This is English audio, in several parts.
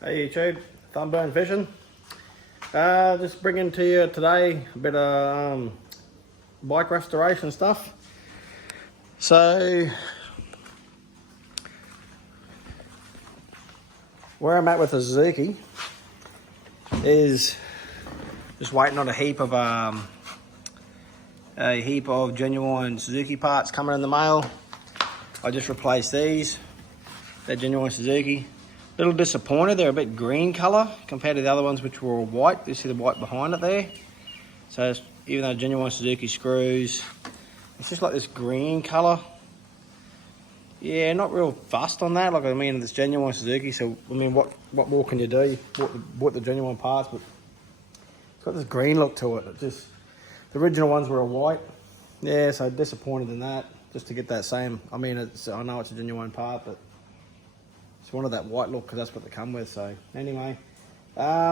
Hey YouTube, Thumbburn Fishing. Just bringing to you today a bit of bike restoration stuff. So where I'm at with the Suzuki is just waiting on a heap of genuine Suzuki parts coming in the mail. I just replaced these. They're genuine Suzuki. A little disappointed, they're a bit green colour compared to the other ones which were all white. You see the white behind it there. So even though genuine Suzuki screws, it's just like this green colour. Yeah, not real fussed on that. Like, I mean, it's genuine Suzuki, so I mean, what more can you do? You bought the genuine parts, but it's got this green look to it. It just, the original ones were all white. Yeah, so disappointed in that. Just to get that same. I mean, I know it's a genuine part, but it's wanted that white look because that's what they come with. So anyway,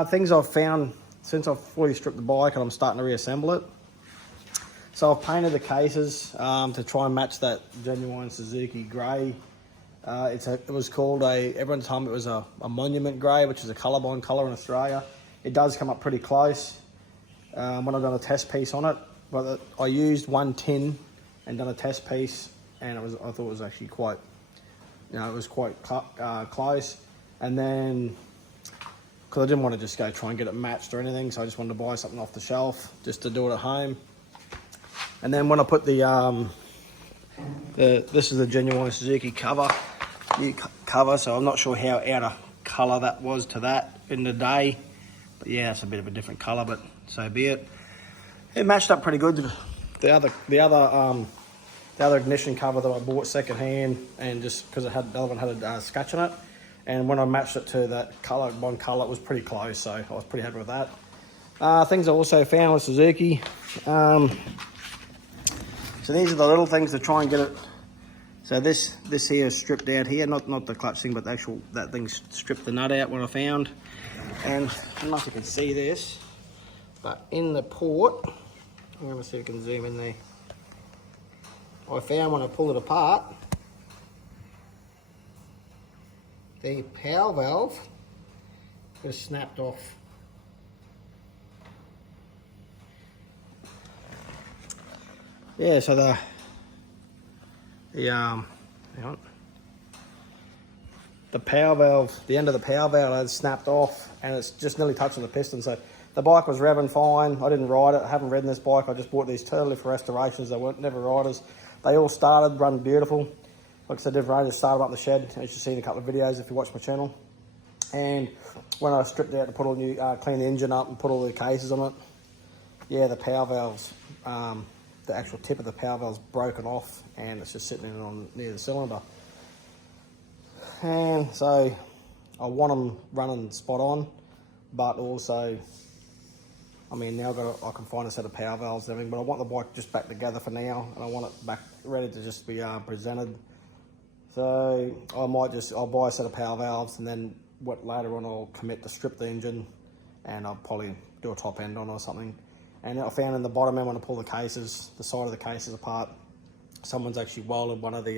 things I've found since I've fully stripped the bike and I'm starting to reassemble it. So I've painted the cases to try and match that genuine Suzuki grey. It was called everyone told me it was a monument grey, which is a colourblind colour in Australia. It does come up pretty close when I've done a test piece on it. But I used one tin and done a test piece, and I thought it was actually quite, it was quite close. And then, because I didn't want to just go try and get it matched or anything, so I just wanted to buy something off the shelf just to do it at home. And then when I put this is the genuine Suzuki cover, new cover, so I'm not sure how out of colour that was to that in the day. But yeah, it's a bit of a different colour, but so be it. It matched up pretty good. The other ignition cover that I bought second hand, and just because the other one had a scratch on it, and when I matched it to that colour, one colour, it was pretty close, so I was pretty happy with that. Things I also found with Suzuki. So these are the little things to try and get it. So this here is stripped out here, not the clutch thing, but the actual, that thing's stripped the nut out, what I found. And I don't know if you can see this, but in the port, I'm going to see if I can zoom in there. I found when I pulled it apart, the power valve was snapped off. Yeah, so the power valve, the end of the power valve had snapped off, and it's just nearly touching the piston. So the bike was revving fine. I didn't ride it. I haven't ridden this bike. I just bought these totally for restorations. They weren't never riders. They all started, run beautiful. Like I said, they've just started up the shed, as you've seen in a couple of videos if you watch my channel. And when I stripped out to put all new, clean the engine up and put all the cases on it, yeah, the power valves, the actual tip of the power valve's broken off, and it's just sitting in on near the cylinder. And so I want them running spot on, but also, I mean, now I can find a set of power valves and everything, but I want the bike just back together for now, and I want it back ready to just be presented. So I'll buy a set of power valves, and then later on I'll commit to strip the engine, and I'll probably do a top end on or something. And I found in the bottom end, when I pull the cases, the side of the cases apart, someone's actually welded one of the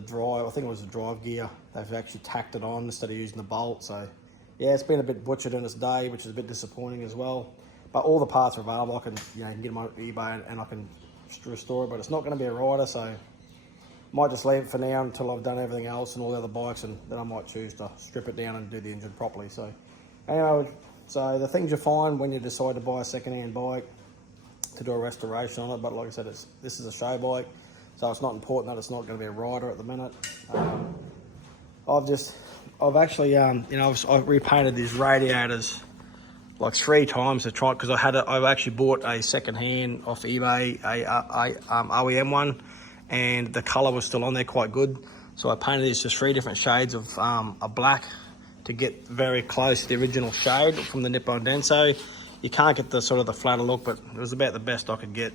drive, I think it was the drive gear, they've actually tacked it on instead of using the bolt. So yeah, it's been a bit butchered in its day, which is a bit disappointing as well. But all the parts are available. I can, you can get them on eBay and I can restore it, but it's not going to be a rider, so might just leave it for now until I've done everything else and all the other bikes, and then I might choose to strip it down and do the engine properly. So anyway, so the things you find when you decide to buy a second-hand bike to do a restoration on it, but like I said, this is a show bike, so it's not important that it's not going to be a rider at the minute. I've actually, I've repainted these radiators like 3 times to try, because I've actually bought a second-hand off eBay, a OEM one, and the colour was still on there quite good. So I painted these to 3 different shades of a black to get very close to the original shade from the Nippon Denso. You can't get the sort of the flatter look, but it was about the best I could get.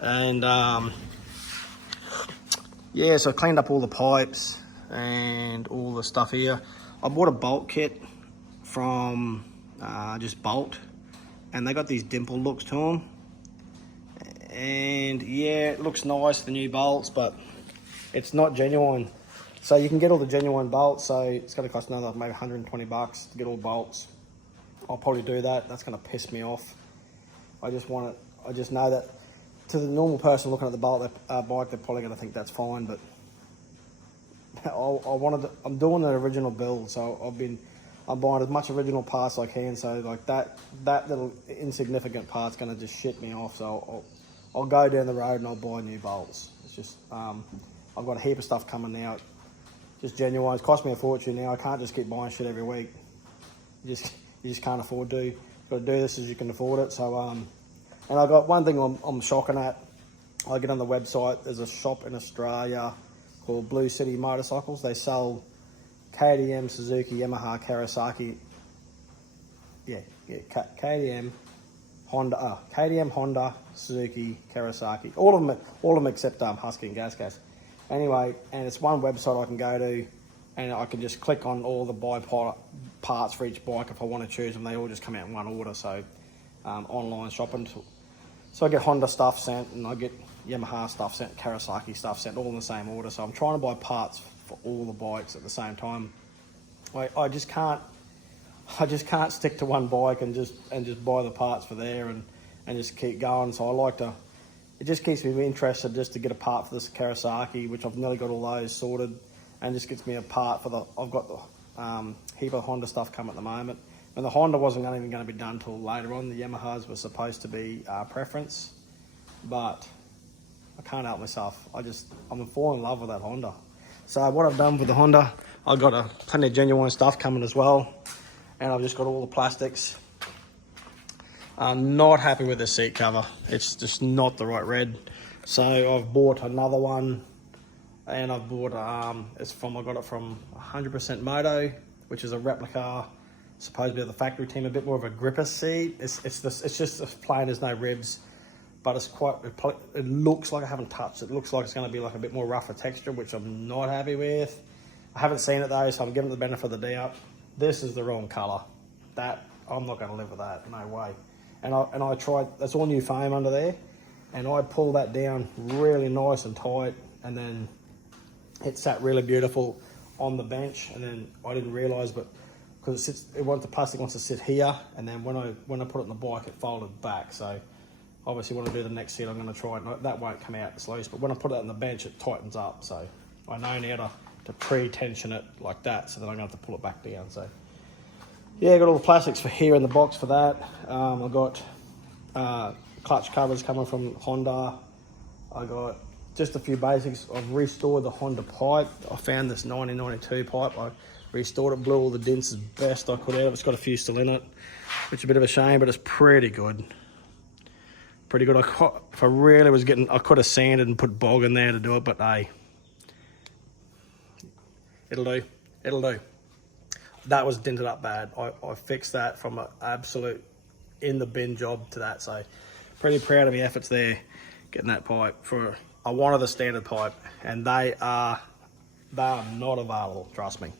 And yeah, so I cleaned up all the pipes and all the stuff here. I bought a bolt kit from just Bolt, and they got these dimple looks to them. And yeah, it looks nice, the new bolts, but it's not genuine. So you can get all the genuine bolts, so it's going to cost another maybe 120 bucks to get all bolts. I'll probably do that. That's going to piss me off. I just know that to the normal person looking at the bike, they're probably going to think that's fine, but I'm doing the original build, so I'm buying as much original parts as I can, so like that little insignificant part's going to just shit me off, so I'll go down the road and I'll buy new bolts. It's just, I've got a heap of stuff coming out, just genuine. It's cost me a fortune now. I can't just keep buying shit every week. You just can't afford to. You've got to do this as you can afford it. So, and I got one thing I'm shocking at. I get on the website, there's a shop in Australia called Blue City Motorcycles. They sell KTM, Suzuki, Yamaha, Kawasaki. KTM, Honda, Suzuki, Kawasaki. All of them except Husky and Gas. Anyway, and it's one website I can go to, and I can just click on all the buy parts for each bike if I want to choose them. They all just come out in one order, so online shopping. So I get Honda stuff sent, and I get Yamaha stuff sent, Kawasaki stuff sent, all in the same order. So I'm trying to buy parts for all the bikes at the same time. I just can't stick to one bike and just buy the parts for there and just keep going. So I like to. It just keeps me interested just to get a part for this Kawasaki, which I've nearly got all those sorted, and just gets me a part for I've got the heap of Honda stuff coming at the moment. And the Honda wasn't even going to be done till later on. The Yamahas were supposed to be preference, but I can't help myself. I'm falling in love with that Honda. So what I've done with the Honda, I've got plenty of genuine stuff coming as well, and I've just got all the plastics. I'm not happy with the seat cover. It's just not the right red. So I've bought another one, and I've bought I got it from 100% Moto, which is a replica, supposedly of the factory team, a bit more of a gripper seat. It's just as plain as no ribs, but it looks like I haven't touched it. It looks like it's going to be like a bit more rougher texture, which I'm not happy with. I haven't seen it though, so I'm giving it the benefit of the doubt. This is the wrong color. I'm not going to live with that. No way. And I tried. That's all new foam under there, and I pulled that down really nice and tight, and then it sat really beautiful on the bench. And then I didn't realise, but because the plastic wants to sit here, and then when I put it on the bike, it folded back. So obviously, when I do the next seat, I'm going to try it. That won't come out as loose, but when I put it on the bench, it tightens up. So I know now to pre-tension it like that, so then I'm going to have to pull it back down. So. Yeah, I got all the plastics for here in the box for that. I got clutch covers coming from Honda. I got just a few basics. I've restored the Honda pipe. I found this 1992 pipe. I restored it, blew all the dents as best I could out of it. It's got a few still in it, which is a bit of a shame, but it's pretty good. Pretty good. If I really was I could have sanded and put bog in there to do it, but hey, it'll do. It'll do. That was dented up bad. I fixed that from an absolute in the bin job to that. So pretty proud of the efforts there, getting that pipe. I wanted the standard pipe, and they are not available, trust me.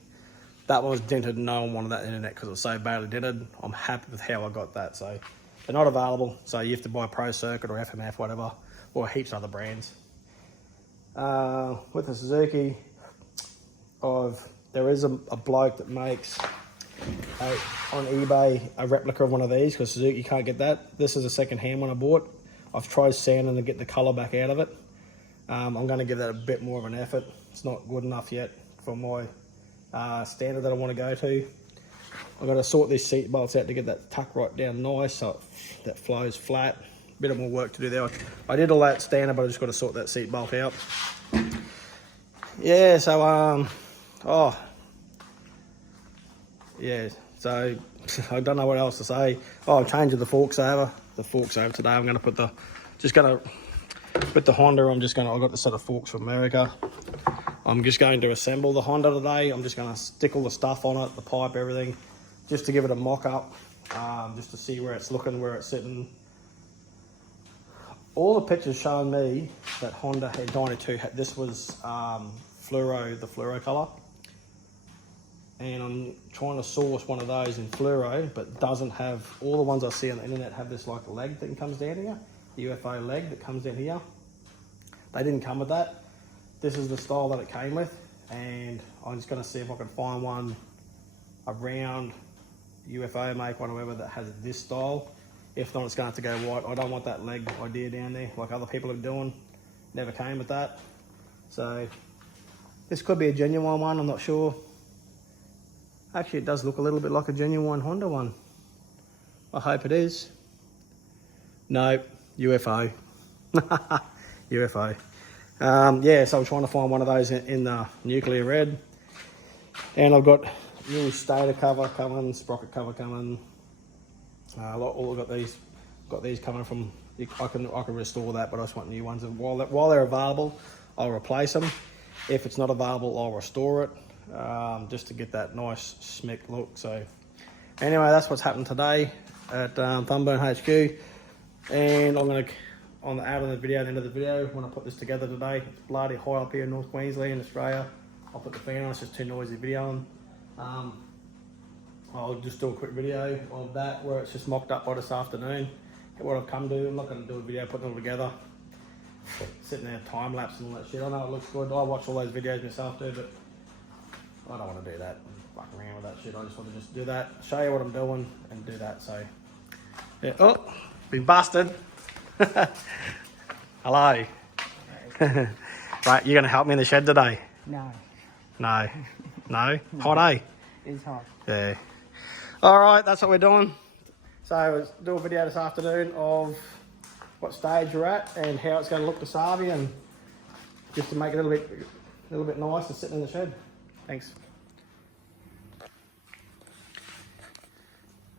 That one was dented, no one wanted that internet because it was so badly dented. I'm happy with how I got that. So they're not available, so you have to buy Pro Circuit or FMF, whatever, or heaps of other brands. With the Suzuki, there is a bloke that makes on eBay a replica of one of these, because Suzuki can't get that. This is a second-hand one I bought. I've tried sanding to get the colour back out of it. I'm going to give that a bit more of an effort. It's not good enough yet for my standard that I want to go to. I've got to sort these seat bolts out to get that tuck right down nice so that flows flat. Bit of more work to do there. I did all that standard, but I just got to sort that seat bolt out. Yeah, so yeah, so I don't know what else to say. I'm changing the forks over. The forks over today. I'm going to put the Honda. I've got the set of forks from America. I'm just going to assemble the Honda today. I'm just going to stick all the stuff on it, the pipe, everything, just to give it a mock-up, just to see where it's looking, where it's sitting. All the pictures showing me that Honda had 92. This was fluoro, the fluoro colour. And I'm trying to source one of those in fluoro, but doesn't have, all the ones I see on the internet have this like leg that comes down here, the UFO leg that comes down here. They didn't come with that. This is the style that it came with. and I'm just going to see if I can find one around UFO make one or whatever that has this style. If not, it's going to have to go white. I don't want that leg idea down there like other people are doing. Never came with that. So this could be a genuine one, I'm not sure. Actually, it does look a little bit like a genuine Honda one. I hope it is. No, UFO. UFO. Yeah, so I'm trying to find one of those in the nuclear red. And I've got new stator cover coming, sprocket cover coming. I've got these coming from. I can restore that, but I just want new ones. And while they're available, I'll replace them. If it's not available, I'll restore it, just to get that nice smick look. So anyway, that's what's happened today at Thunburn HQ, and I'm gonna add on the video at the end of the video when I put this together today. It's bloody high up here in North Queensland in Australia. I'll put the fan on, it's just too noisy videoing. I'll just do a quick video of that where it's just mocked up by this afternoon. What I've come to, I'm not going to do a video putting it all together, sitting there time lapse and all that shit. I know it looks good. I watch all those videos myself too, but I don't want to do that. Fuck around with that shit. I just want to just do that, show you what I'm doing, and do that. So yeah. Oh, been busted. Hello. Right, you're going to help me in the shed today? No. No. No? Hot, eh? It's hot. Yeah. Alright, that's what we're doing. So let's do a video this afternoon of what stage we're at and how it's going to look to Savi, and just to make it a little bit nicer sitting in the shed. Thanks.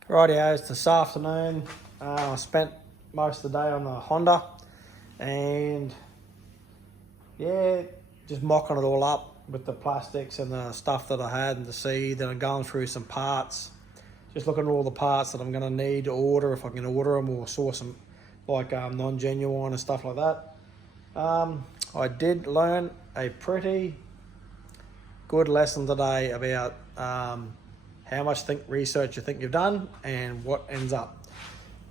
Rightio, it's this afternoon. I spent most of the day on the Honda, and yeah, just mocking it all up with the plastics and the stuff that I had and the seed. Then I'm going through some parts, just looking at all the parts that I'm going to need to order, if I can order them, or source them like non-genuine and stuff like that. I did learn a pretty good lesson today about how much research you think you've done and what ends up.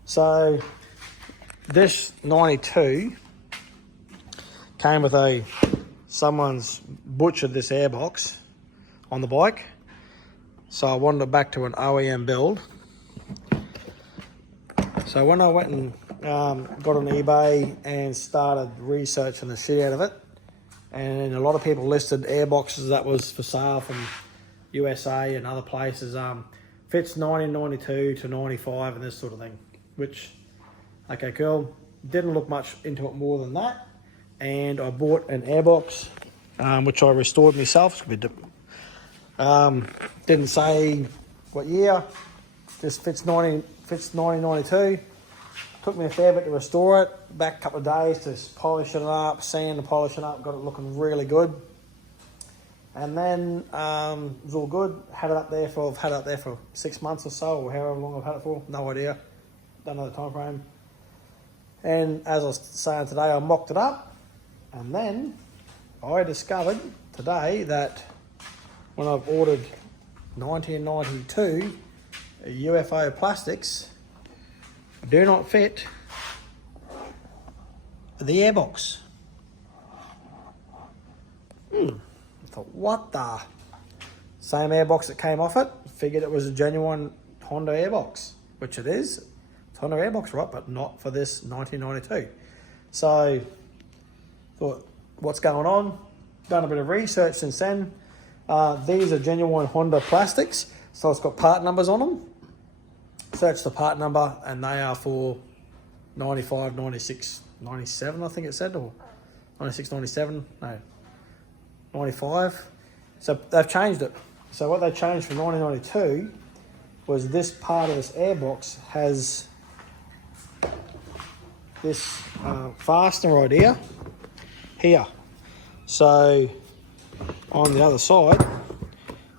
So this 92 came with someone's butchered this airbox on the bike, so I wanted it back to an OEM build. So when I went and got on eBay and started researching the shit out of it, and a lot of people listed airboxes that was for sale from USA and other places, fits 1992 to 95 and this sort of thing, which, okay, cool. Didn't look much into it more than that. And I bought an airbox, which I restored myself. Didn't say what year, just fits 1992. Took me a fair bit to restore it. Back a couple of days to polish it up, sand and polish it up, got it looking really good. And then it was all good. I've had it up there for 6 months or so, or however long I've had it for, no idea. Don't know the time frame. And as I was saying today, I mocked it up. And then I discovered today that when I've ordered 1992 UFO plastics, do not fit the airbox. I thought, what the? Same airbox that came off it, figured it was a genuine Honda airbox, which it is. It's Honda airbox, right, but not for this 1992. So thought, what's going on? Done a bit of research since then. These are genuine Honda plastics, so it's got part numbers on them. Search the part number, and they are for 95, 96, 97, I think it said, or 96, 97, no, 95. So they've changed it. So what they changed from 1992 was this part of this airbox has this fastener idea here. So on the other side,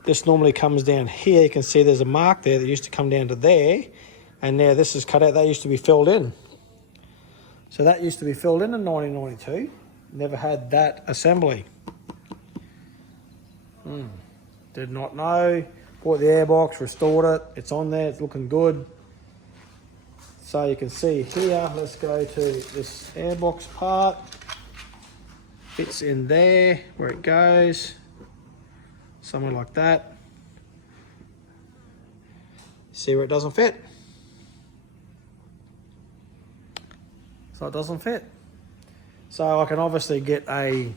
this normally comes down here. You can see there's a mark there that used to come down to there, and now this is cut out. That used to be filled in. So that used to be filled in 1992. Never had that assembly. Did not know. Bought the airbox, restored it. It's on there, it's looking good. So you can see here, let's go to this airbox part. Fits in there where it goes. somewhere like that. See where it doesn't fit. So it doesn't fit. So I can obviously get the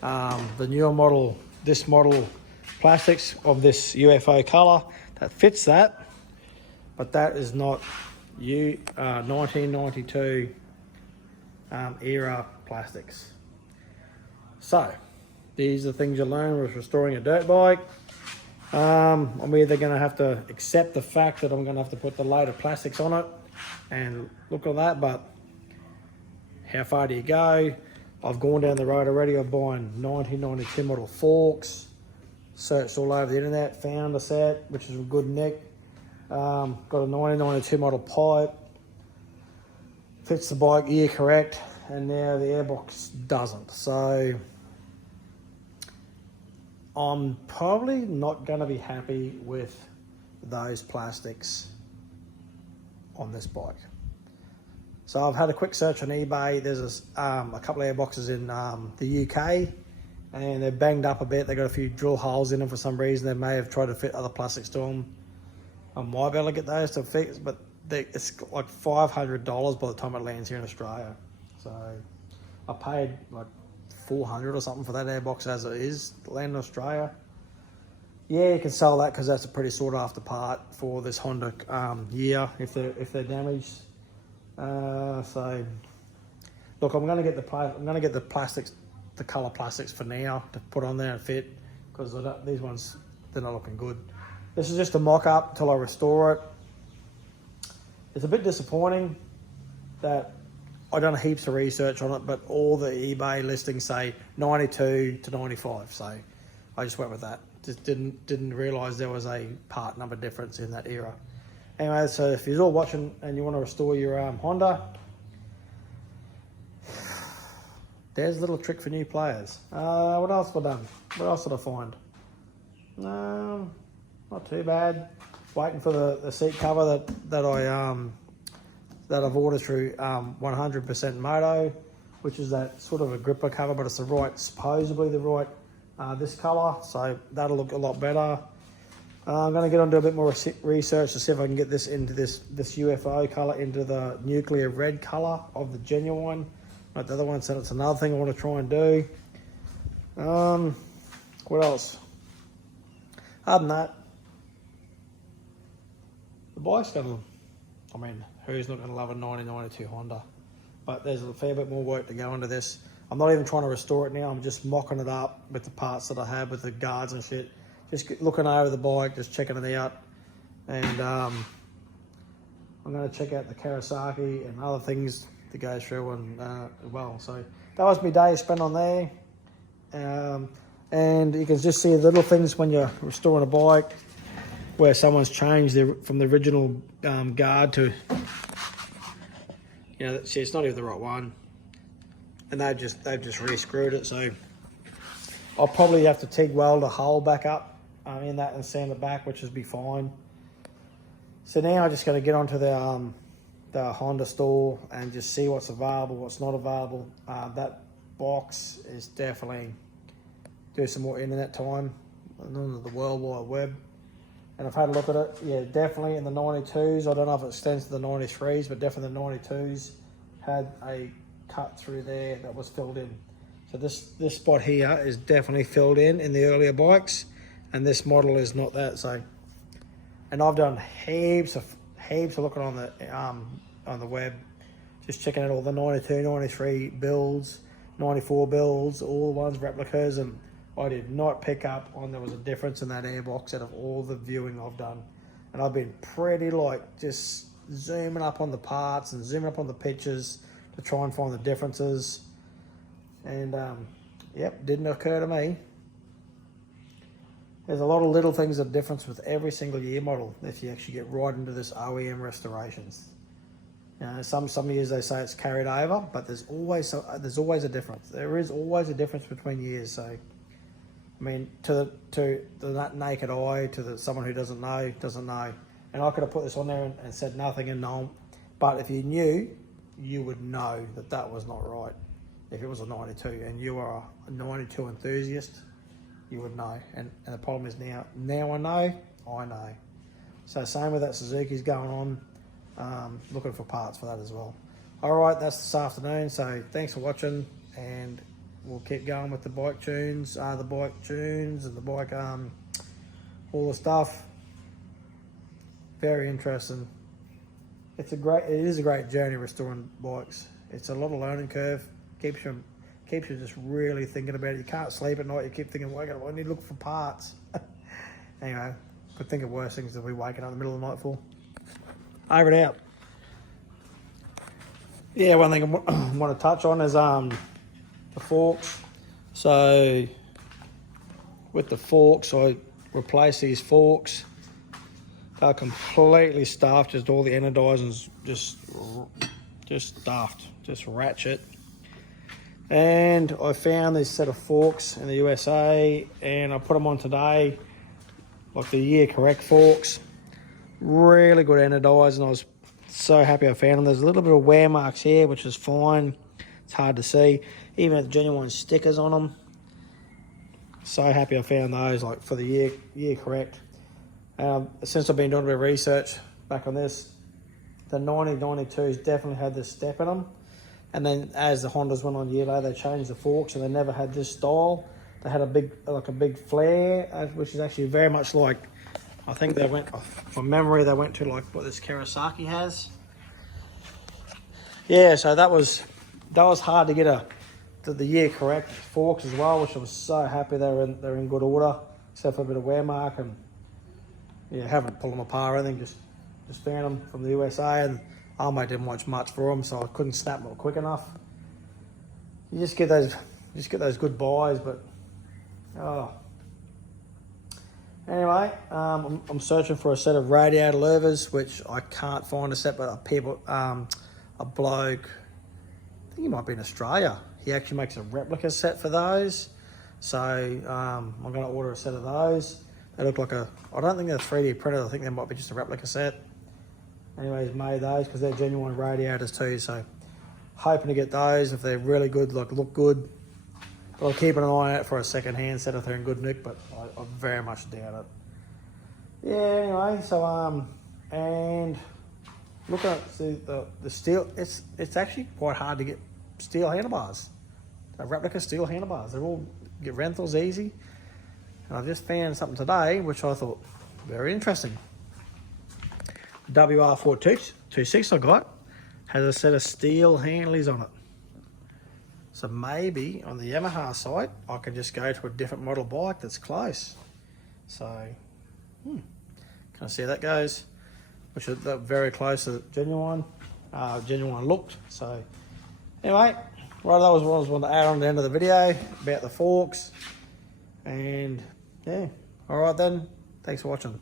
newer model, this model plastics of this UFO color that fits that, but that is not 1992 era plastics. So these are the things you learn with restoring a dirt bike. I'm either going to have to accept the fact that I'm going to have to put the later plastics on it and look at that, but how far do you go? I've gone down the road already of buying 1992 model forks, searched all over the internet, found a set which is a good nick, got a 1992 model pipe, fits the bike ear correct, and now the airbox doesn't. So I'm probably not going to be happy with those plastics on this bike. So I've had a quick search on eBay. There's a couple of airboxes in the UK, and they're banged up a bit. They've got a few drill holes in them for some reason. They may have tried to fit other plastics to them. I might be able to get those to fix, but it's like $500 by the time it lands here in Australia. So I paid like $400 or something for that airbox as it is to land in Australia. Yeah, you can sell that because that's a pretty sought after part for this Honda year if they're damaged. So look, I'm gonna get the plastics, the color plastics for now to put on there and fit, because these ones, they're not looking good. This is just a mock-up till I restore it. It's a bit disappointing that I've done heaps of research on it, but all the eBay listings say 92 to 95, so I just went with that. Just didn't realise there was a part number difference in that era. Anyway, so if you're all watching and you want to restore your Honda, there's a little trick for new players. What else have I done? What else did I find? Not too bad. Waiting for the seat cover that I've ordered through 100% Moto, which is that sort of a gripper cover, but it's supposedly the right this colour, so that'll look a lot better. I'm going to get onto a bit more research to see if I can get this into this UFO colour, into the nuclear red colour of the genuine. Like the other one said, it's another thing I want to try and do. What else? Other than that, the bike's going to, I mean, who's not going to love a 1992 Honda? But there's a fair bit more work to go into this. I'm not even trying to restore it now. I'm just mocking it up with the parts that I have, with the guards and shit. Just looking over the bike, just checking it out. And I'm going to check out the Kawasaki and other things to go through and as well. So that was my day spent on there. And you can just see the little things when you're restoring a bike, where someone's changed from the original guard to, you know, see, it's not even the right one, and they've just re-screwed it. So I'll probably have to TIG weld a hole back up in that and sand it back, which will be fine. So now I just got to get onto the Honda store and just see what's available, what's not available. That box is definitely do some more internet time on the World Wide Web. And I've had a look at it. Yeah, definitely in the 92s. I don't know if it extends to the 93s, but definitely the 92s had a cut through there that was filled in. So this spot here is definitely filled in the earlier bikes, and this model is not that. So, and I've done heaps of looking on the web, just checking out all the 92, 93 builds, 94 builds, all the ones replicas, and I did not pick up on there was a difference in that airbox out of all the viewing I've done. And I've been pretty like just zooming up on the parts and zooming up on the pictures to try and find the differences. And yep, didn't occur to me. There's a lot of little things of difference with every single year model if you actually get right into this OEM restorations. You know, some years they say it's carried over, but there's always a difference. There is always a difference between years. So, I mean, to the naked eye, to someone who doesn't know. And I could have put this on there and said nothing and known, but if you knew, you would know that was not right. If it was a 92 and you are a 92 enthusiast, you would know. And the problem is now I know. So same with that Suzuki's going on. Looking for parts for that as well. All right, that's this afternoon. So thanks for watching, and we'll keep going with the bike tunes, and the bike, all the stuff. Very interesting. It is a great journey restoring bikes. It's a lot of learning curve. Keeps you just really thinking about it. You can't sleep at night. You keep thinking, I need to look for parts. Anyway, could think of worse things than we waking up in the middle of the night for. Over and out. Yeah, one thing I want to touch on is the forks. So with the forks, I replaced these forks. They're completely stuffed, just all the anodizers just stuffed, just ratchet. And I found this set of forks in the USA, and I put them on today, like the year correct forks. Really good anodizers, and I was so happy I found them. There's a little bit of wear marks here, which is fine. It's hard to see. Even with genuine stickers on them. So happy I found those, like for the year correct. Since I've been doing a bit of research back on this, the 9092s definitely had this step in them. And then as the Hondas went on a year later, they changed the forks, and they never had this style. They had a big flare, which is actually very much like, I think they went, from memory, they went to like what this Kawasaki has. Yeah, so that was hard to get the year correct forks as well, which I was so happy they're in good order, except for a bit of wear mark. And yeah, haven't pulled them apart or anything, just found them from the USA, and Almate didn't watch much for them, so I couldn't snap them quick enough. You just get those good buys, but anyway, I'm searching for a set of radiator levers, which I can't find a set, but a bloke, I think he might be in Australia. He actually makes a replica set for those, so I'm going to order a set of those. They look like I don't think they're 3D printed. I think they might be just a replica set. Anyways, made those because they're genuine radiators too. So hoping to get those if they're really good, like look good. But I'll keep an eye out for a second-hand set if they're in good nick, but I very much doubt it. Yeah, anyway, so and looking at the steel, it's actually quite hard to get steel handlebars. Replica steel handlebars. They're all get rentals easy. And I just found something today, which I thought very interesting. WR426 I got has a set of steel handleys on it. So maybe on the Yamaha site, I can just go to a different model bike that's close. So, can I see how that goes? Which is very close to the genuine looked. So, anyway, right, that was what I was wanting to add on the end of the video about the forks. And yeah, all right then, thanks for watching.